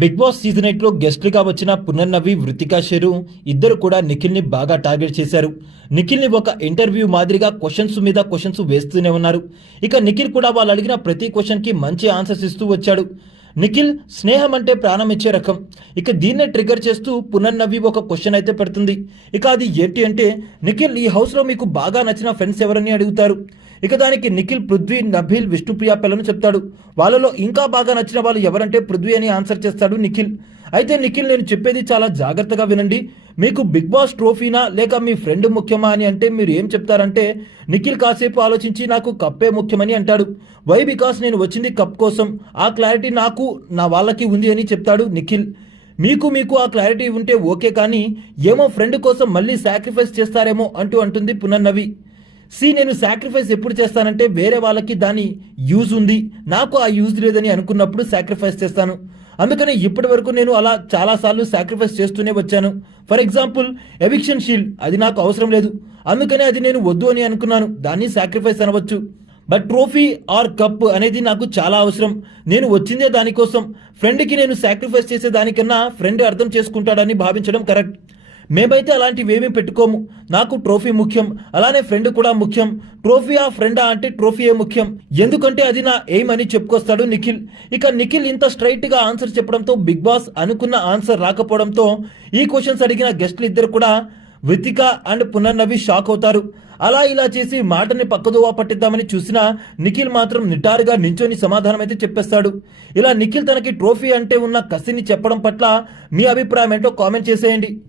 Big boss season ఎయిట్లో గెస్ట్లుగా వచ్చిన పునర్నవి వృతికా షెరు ఇద్దరు కూడా నిఖిల్ని బాగా టార్గెట్ చేశారు. నిఖిల్ని ఒక ఇంటర్వ్యూ మాదిరిగా క్వశ్చన్స్ మీద క్వశ్చన్స్ వేస్తూనే ఉన్నారు. ఇక నిఖిల్ కూడా వాళ్ళు అడిగిన ప్రతి క్వశ్చన్కి మంచి ఆన్సర్స్ ఇస్తూ వచ్చాడు. నిఖిల్ స్నేహం అంటే ప్రాణం ఇచ్చే రకం. ఇక దీన్నే ట్రిగర్ చేస్తూ పునర్నవి ఒక క్వశ్చన్ అయితే పెడుతుంది. ఇక అది ఏంటి అంటే నిఖిల్ ఈ హౌస్లో మీకు బాగా నచ్చిన ఫ్రెండ్స్ ఎవరని అడుగుతారు. ఇక దానికి నిఖిల్ పృథ్వీ నభిల్ విష్ణుప్రియ పిల్లను చెప్తాడు. వాళ్ళలో ఇంకా బాగా నచ్చిన వాళ్ళు ఎవరంటే పృథ్వీ అని ఆన్సర్ చేస్తాడు నిఖిల్. అయితే నిఖిల్ నేను చెప్పేది చాలా జాగ్రత్తగా వినండి. మీకు బిగ్ బాస్ ట్రోఫీనా లేక మీ ఫ్రెండ్ ముఖ్యమా అని అంటే మీరు ఏం చెప్తారంటే నిఖిల్ కాసేపు ఆలోచించి నాకు కప్పే ముఖ్యమని అంటాడు. వై బికాస్ నేను వచ్చింది కప్ కోసం. ఆ క్లారిటీ నాకు నా వాళ్ళకి ఉంది అని చెప్తాడు నిఖిల్. మీకు మీకు ఆ క్లారిటీ ఉంటే ఓకే కానీ ఏమో ఫ్రెండ్ కోసం మళ్ళీ సాక్రిఫైస్ చేస్తారేమో అంటూ అంటుంది పునర్నవి. సి నేను సాక్రిఫైస్ ఎప్పుడు చేస్తానంటే వేరే వాళ్ళకి దాని యూజ్ ఉంది. నాకు ఆ యూజ్ లేదని అనుకున్నప్పుడు సాక్రిఫైస్ చేస్తాను. అందుకని ఇప్పటి వరకు నేను అలా చాలాసార్లు సాక్రిఫైస్ చేస్తూనే వచ్చాను. ఫర్ ఎగ్జాంపుల్ ఎవిక్షన్ షీల్డ్ అది నాకు అవసరం లేదు. అందుకనే అది నేను వద్దు అని అనుకున్నాను. దాన్ని సాక్రిఫైస్ అనవచ్చు. బట్ ట్రోఫీ ఆర్ కప్ అనేది నాకు చాలా అవసరం. నేను వచ్చిందే దానికోసం. ఫ్రెండ్కి నేను సాక్రిఫైస్ చేసే దానికన్నా ఫ్రెండ్ అర్థం చేసుకుంటాడని భావించడం కరెక్ట్ మేమైతే అలాంటివి పెట్టుకోము. నాకు ట్రోఫీ ముఖ్యం. అలానే ఫ్రెండ్ కూడా ముఖ్యం. ట్రోఫీ ఆ ఫ్రెండా అంటే ట్రోఫీయే ముఖ్యం. ఎందుకంటే అది నా ఎయిమ్ అని చెప్పుకొస్తాడు నిఖిల్. ఇక నిఖిల్ ఇంత స్ట్రైట్గా ఆన్సర్ చెప్పడంతో బిగ్ బాస్ అనుకున్న ఆన్సర్ రాకపోవడంతో ఈ క్వశ్చన్స్ అడిగిన గెస్ట్లు ఇద్దరు కూడా వితిక అండ్ పునర్నవి షాక్ అవుతారు. అలా ఇలా చేసి మాటని పక్కదోవా పట్టిద్దామని చూసినా నిఖిల్ మాత్రం నిటారుగా నించొని సమాధానం అయితే చెప్పేస్తాడు. ఇలా నిఖిల్ తనకి ట్రోఫీ అంటే ఉన్న కసిని చెప్పడం పట్ల మీ అభిప్రాయం ఏంటో కామెంట్ చేసేయండి.